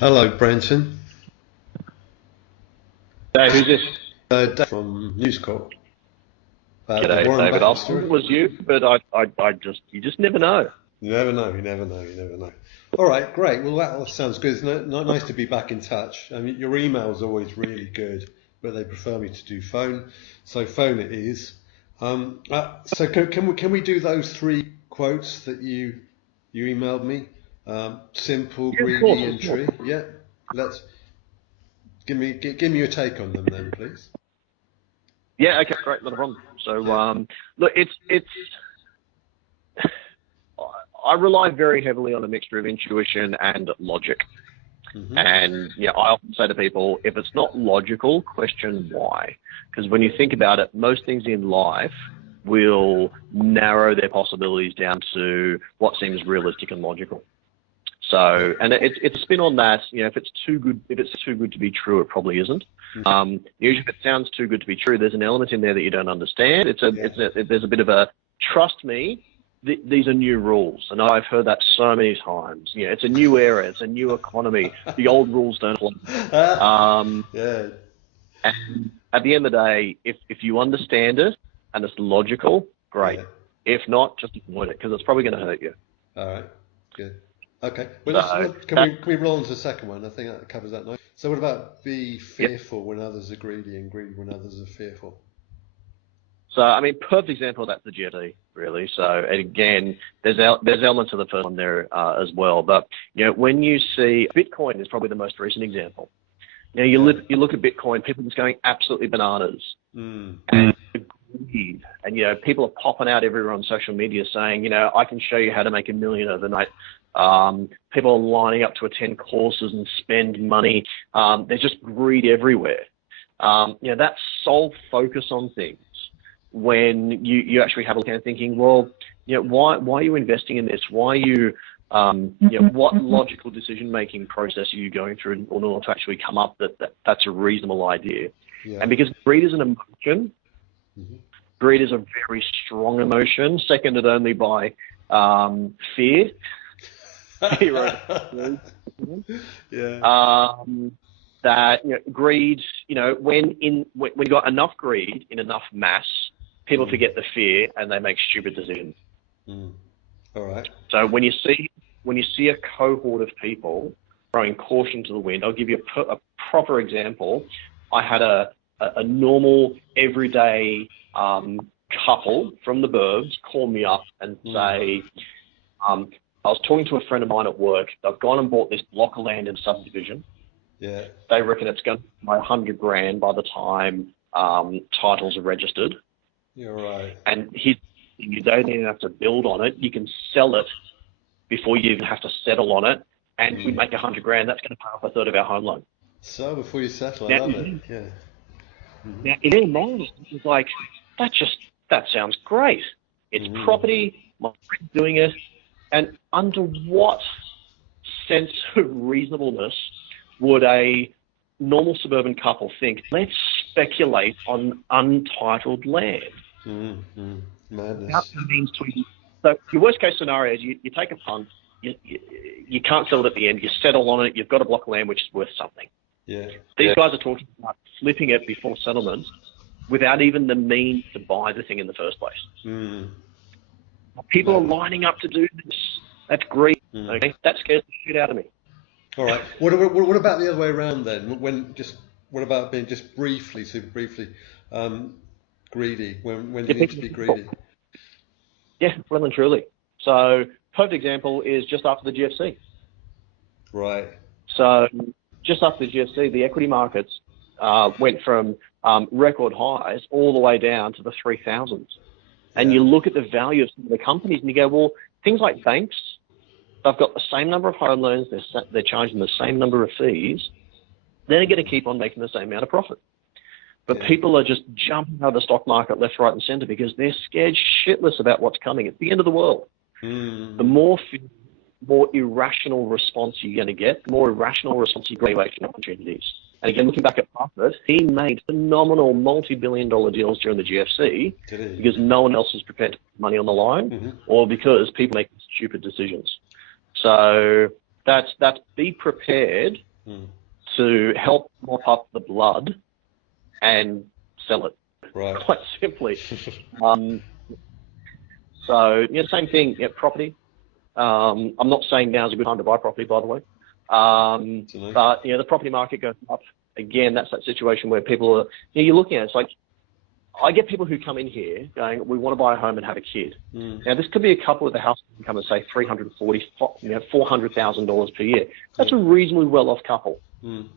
Hello, Brenton. Hey, who's this? Dave from News Corp. The G'day, Warren David. I Buffett thought story. it was you, but you just never know. You never know. You never know. You never know. All right, great. Well, that all sounds good. It's nice to be back in touch. I mean, your email's always really good, but they prefer me to do phone. So phone it is. So can we do those three quotes that you emailed me? Simple, Yeah, of course, greedy, and of course. tree. Yeah. Let's give me your take on them then, please. Yeah, okay, great, not a problem. So, look, I rely very heavily on a mixture of intuition and logic. Mm-hmm. And I often say to people, if it's not logical, question why. Because when you think about it, most things in life will narrow their possibilities down to what seems realistic and logical. So, and it's a spin on that. If it's too good to be true, it probably isn't. Usually, if it sounds too good to be true, there's an element in there that you don't understand. There's a bit of a trust me. These are new rules, and I've heard that so many times. It's a new era, it's a new economy. The old rules don't apply. Yeah. And at the end of the day, if you understand it and it's logical, great. Yeah. If not, just avoid it because it's probably going to hurt you. All right. Good. Okay. Well, can we roll on to the second one? I think that covers that nice. So what about be fearful when others are greedy and greedy when others are fearful? So, I mean, perfect example of that's the GFC, really. So, and again, there's elements of the first one there as well. But, when you see Bitcoin is probably the most recent example. You look at Bitcoin, people are just going absolutely bananas. And greed. And, people are popping out everywhere on social media saying, I can show you how to make $1 million overnight. People are lining up to attend courses and spend money. There's just greed everywhere. That sole focus on things. When you actually have a look at it thinking, well, why are you investing in this? Why are you, what logical decision-making process are you going through in order to actually come up that's a reasonable idea? Yeah. And because greed is an emotion, greed is a very strong emotion, seconded only by fear. That greed, when you got enough greed in enough mass, people forget the fear and they make stupid decisions. All right. So when you see a cohort of people throwing caution to the wind, I'll give you a proper example. I had a normal everyday couple from the burbs call me up and say, I was talking to a friend of mine at work. They've gone and bought this block of land in subdivision. Yeah. They reckon it's going to be $100,000 by the time titles are registered. You're right. And you don't even have to build on it. You can sell it before you even have to settle on it. And if we make $100,000, that's going to pay off a third of our home loan. So before you settle, I love it. Yeah. Now, in their mind, it's like, that sounds great. It's property, my friend's doing it. And under what sense of reasonableness would a normal suburban couple think, let's speculate on untitled land? Madness. So your worst case scenario is you take a punt, you can't sell it at the end, you settle on it, you've got a block of land which is worth something. Yeah. These guys are talking about flipping it before settlement without even the means to buy the thing in the first place. People are lining up to do this. That's greed. Okay, that scares the shit out of me. All right. What about the other way around then? What about being just super briefly, greedy? When you need to be greedy? Yeah, well and truly. So, perfect example is just after the GFC. Right. So, just after the GFC, the equity markets went from record highs all the way down to the 3,000s. And you look at the value of some of the companies and you go, well, things like banks, they've got the same number of home loans, they're charging the same number of fees, they're going to keep on making the same amount of profit. But people are just jumping out of the stock market left, right, and centre because they're scared shitless about what's coming. It's the end of the world. The more irrational response you're going to get, the more irrational response you get to opportunities. And again, looking back at Buffett, he made phenomenal multi-billion-dollar deals during the GFC because no one else was prepared to put money on the line or because people make stupid decisions. So That's be prepared to help mop up the blood and sell it. Right. Quite simply. So, same thing, property. I'm not saying now's a good time to buy property, by the way. But, the property market goes up. Again, that's that situation where people are, you're looking at it, it's like, I get people who come in here going, we want to buy a home and have a kid. Now, this could be a couple with a house income of, say, $400,000 per year. That's a reasonably well-off couple. When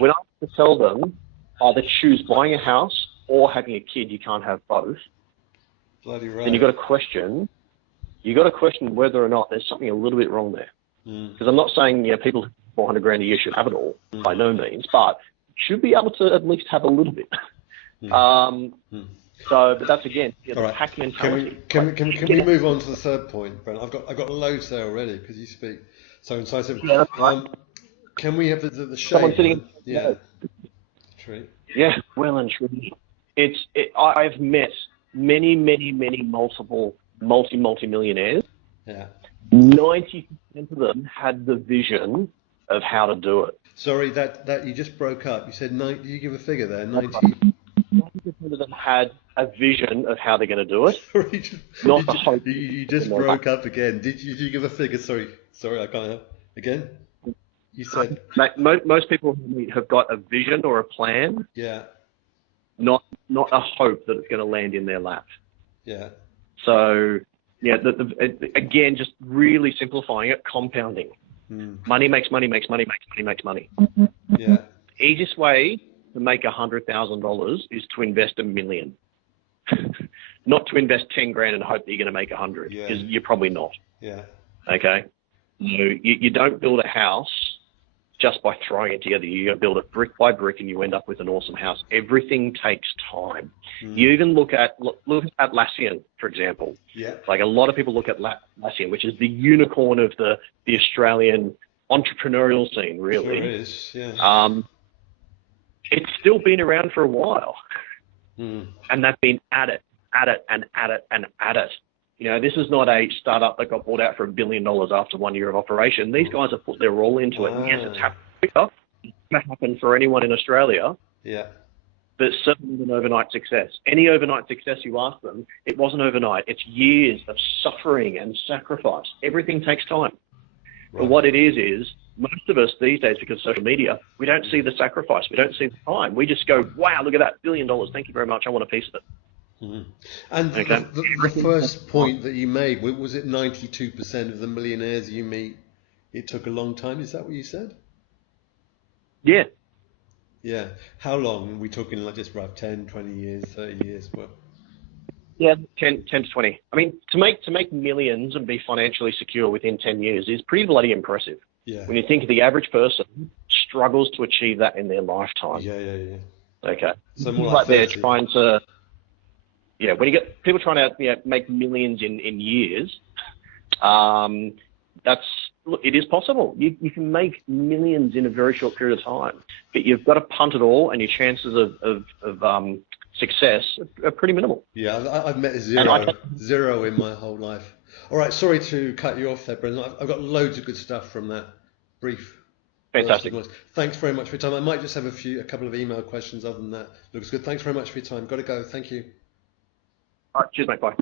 I have to tell them either choose buying a house or having a kid, you can't have both. Bloody right. Then you've got to question whether or not there's something a little bit wrong there. Because I'm not saying people who have $400,000 a year should have it all, by no means, but should be able to at least have a little bit. So, but that's again, all right. hack mentality. Can we move on to the third point, Brent? I've got loads there already because you speak so incisively. Yeah, that's right. Can we have the shade? Someone sitting. Yeah. True. Yeah, well and truly. I've met many multi-millionaires. Yeah. 90% of them had the vision of how to do it. Sorry, that you just broke up. You said 90. Did you give a figure there? 90. 90% of them had a vision of how they're going to do it. You just broke up again. Did you give a figure? Sorry, I can't help. Again? You said most people have got a vision or a plan. Yeah. Not a hope that it's going to land in their lap. Yeah. So again, just really simplifying it, compounding. Money makes money makes money makes money makes money. Yeah. Easiest way to make $100,000 is to invest $1 million, not to invest $10,000 and hope that you're going to make 100, because you're probably not. Yeah. Okay. You don't build a house just by throwing it together. You got to build it brick by brick, and you end up with an awesome house. Everything takes time. You even look at Atlassian, for example. Yeah. Like a lot of people look at Atlassian, which is the unicorn of the Australian entrepreneurial scene, really. Sure is. Yeah. It's still been around for a while, and they've been at it. This is not a startup that got bought out for $1 billion after 1 year of operation. These guys have put their all into it. Yes, it's happened quicker. It's going to happen for anyone in Australia. Yeah. But it's certainly an overnight success. Any overnight success you ask them, it wasn't overnight. It's years of suffering and sacrifice. Everything takes time. Right. But what it is most of us these days, because of social media, we don't see the sacrifice. We don't see the time. We just go, wow, look at that, $1 billion. Thank you very much. I want a piece of it. And the first point that you made, was it 92% of the millionaires you meet, it took a long time? Is that what you said? Yeah. Yeah. How long? Are we talking like just about 10, 20 years, 30 years? Well, yeah, 10 to 20. I mean, to make millions and be financially secure within 10 years is pretty bloody impressive. Yeah. When you think the average person struggles to achieve that in their lifetime. Yeah. Okay. So more like they're trying to... Yeah, when you get people trying to make millions in years, it is possible. You can make millions in a very short period of time, but you've got to punt it all, and your chances of success are pretty minimal. Yeah, I've met zero in my whole life. All right, sorry to cut you off there, Brendan. I've got loads of good stuff from that brief. Fantastic. Thanks very much for your time. I might just have a couple of email questions. Other than that, looks good. Thanks very much for your time. Got to go. Thank you. All right, cheers, mate. Bye.